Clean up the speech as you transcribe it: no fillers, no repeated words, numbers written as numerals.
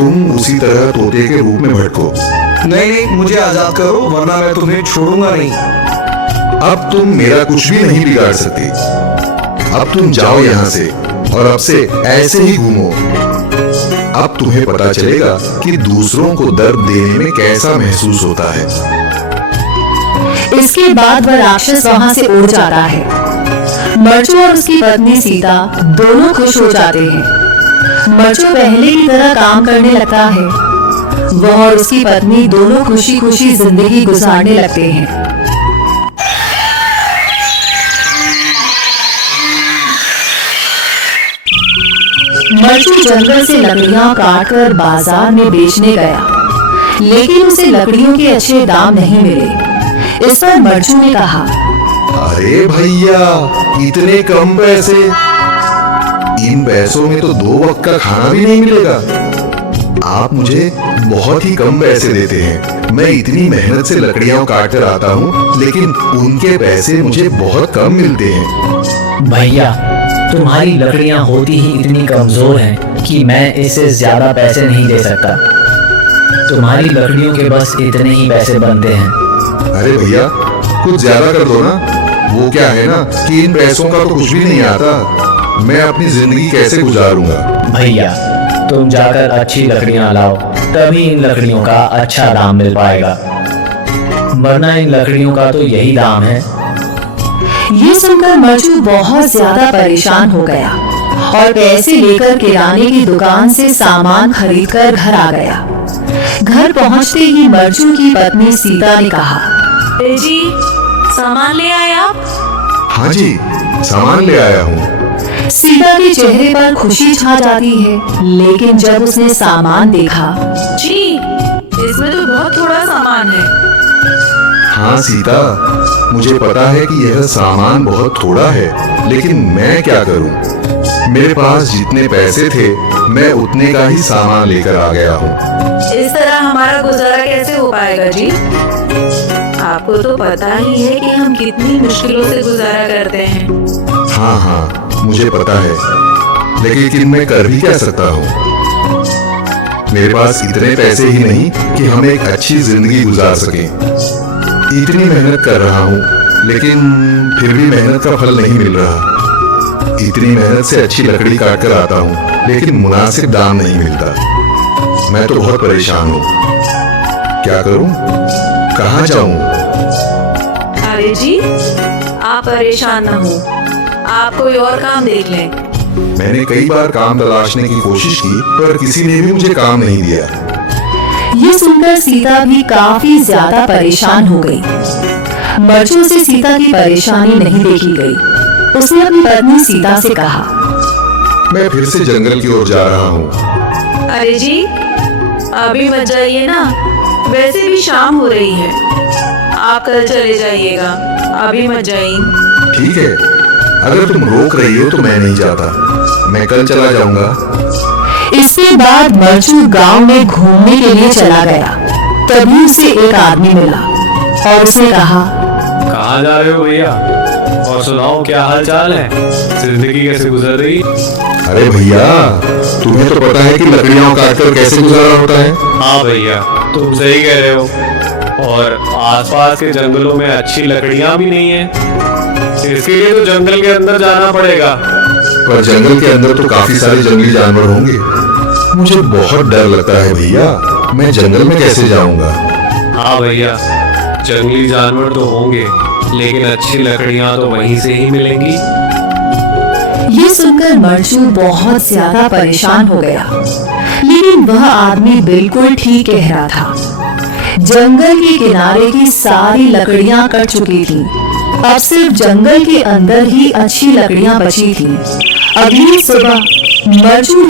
तुम उसी तरह तोते के रूप में भटको। नहीं नहीं, मुझे आजाद करो वरना मैं तुम्हें छोड़ूंगा नहीं। अब तुम मेरा कुछ भी नहीं बिगाड़ सकती। अब तुम जाओ यहाँ से और अब से ऐसे ही घूमो। अब तुम्हें पता चलेगा कि दूसरों को दर्द देने में कैसा महसूस होता है। इसके बाद वह राक्षस वहां से उड़ जाता है। मर्चू और उसकी पत्नी सीता दोनों खुश हो जाते हैं। मर्चू पहले की तरह काम करने लगता है। वह और उसकी पत्नी दोनों खुशी खुशी जिंदगी गुजारने लगते हैं। मर्चू जंगल से लकड़ियां काटकर बाजार में बेचने गया, लेकिन उसे लकड़ियों के अच्छे दाम नहीं मिले। इस पर मर्चू ने कहा, अरे भैया, इतने कम पैसे? इन पैसों में तो 2 वक्त का खाना भी नहीं मिलेगा। आप मुझे बहुत ही कम पैसे देते हैं। मैं इतनी मेहनत से लकड़ियां काट कर आता हूँ, लेकिन उनके पैसे मुझे बहुत कम मिलते हैं। भैया, तुम्हारी लकड़ियां होती ही इतनी कमजोर हैं कि मैं इससे ज्यादा पैसे नहीं दे सकता। तुम्हारी लकड़ियों के बस इतने ही पैसे बनते हैं। अरे भैया, कुछ ज्यादा कर दो ना। वो क्या है ना कि इन पैसों का तो कुछ भी नहीं आता। मैं अपनी जिंदगी कैसे गुजारूंगा? भैया, तुम जाकर अच्छी लकड़ियां लाओ, तभी इन लकड़ियों का अच्छा दाम मिल पाएगा, वरना इन लकड़ियों का तो यही दाम है। ये सुनकर मर्चू बहुत ज्यादा परेशान हो गया और पैसे लेकर किराने की दुकान से सामान खरीदकर घर आ गया। घर पहुंचते ही मर्चू की पत्नी सीता ने कहा, जी सामान ले आए आप? हाँ जी, सामान ले आया हूँ। सीता के चेहरे पर खुशी छा जाती है, लेकिन जब उसने सामान देखा, जी इसमें तो बहुत थोड़ा सामान है। हाँ सीता, मुझे पता है कि यह सामान बहुत थोड़ा है, लेकिन मैं क्या करूं? मेरे पास जितने पैसे थे, मैं उतने का ही सामान लेकर आ गया हूँ। इस तरह हमारा गुजारा कैसे हो पाएगा जी? आपको तो पता ही है कि हम कितनी मुश्किलों से गुजारा करते हैं। हाँ हाँ, मुझे पता है, लेकिन मैं कर भी क्या सकता हूँ? मेरे पास इतने पैसे ही नहीं कि हम एक अच्छी जिंदगी गुजार सकें। इतनी मेहनत कर रहा हूँ, लेकिन फिर भी मेहनत का फल नहीं मिल रहा। इतनी मेहनत से अच्छी लकड़ी काट कर आता हूँ, लेकिन मुनासिब दाम नहीं मिलता। मैं तो बहुत परेशान हूँ। क्या करूँ? कहाँ जाऊँ? अरे जी, आप परेशान न हो, आप कोई और काम देख लें। मैंने कई बार काम तलाशने की कोशिश की, पर किसी ने भी मुझे काम नहीं दिया। ये सुनकर सीता भी काफी ज्यादा परेशान हो गई। मर्चू से सीता की परेशानी नहीं देखी गई। उसने अपनी पत्नी सीता से कहा, मैं फिर से जंगल की ओर जा रहा हूँ। अरे जी, अभी मत जाइए ना, वैसे भी शाम हो रही है। आप कल चले जाइएगा, अभी मत जाइए। ठीक है, अगर तुम रोक रही हो तो मैं नहीं जाता। मैं कल चला जाऊंगा। इसके बाद मर्चू गांव में घूमने के लिए चला गया। तभी उसे एक आदमी मिला और उसने कहा, कहाँ जा रहे हो भैया? और सुनाओ, क्या हाल चाल है? जिंदगी कैसे गुजर रही? अरे भैया, तुम्हें तो पता है कि लकड़ियां काटकर कैसे गुजारा होता है। हाँ भैया, तुम सही कह रहे हो। और आसपास के जंगलों में अच्छी लकड़ियां भी नहीं है। इसके लिए तो जंगल के अंदर जाना पड़ेगा। पर जंगल के अंदर तो काफी सारे जंगली जानवर होंगे। मुझे बहुत डर लगता है भैया, मैं जंगल में कैसे जाऊंगा? हाँ भैया, जंगली जानवर तो होंगे, लेकिन अच्छी लकड़ियां तो वहीं से ही मिलेंगी। ये सुनकर मर्चू बहुत ज्यादा परेशान हो गया, लेकिन वह आदमी बिल्कुल ठीक कह रहा था। जंगल के किनारे की सारी लकड़ियां कट चुकी थीं। अब सिर्फ जंगल के अंदर ही अच्छी लकड़ियां बची थीं। अगली सुबह मर्चू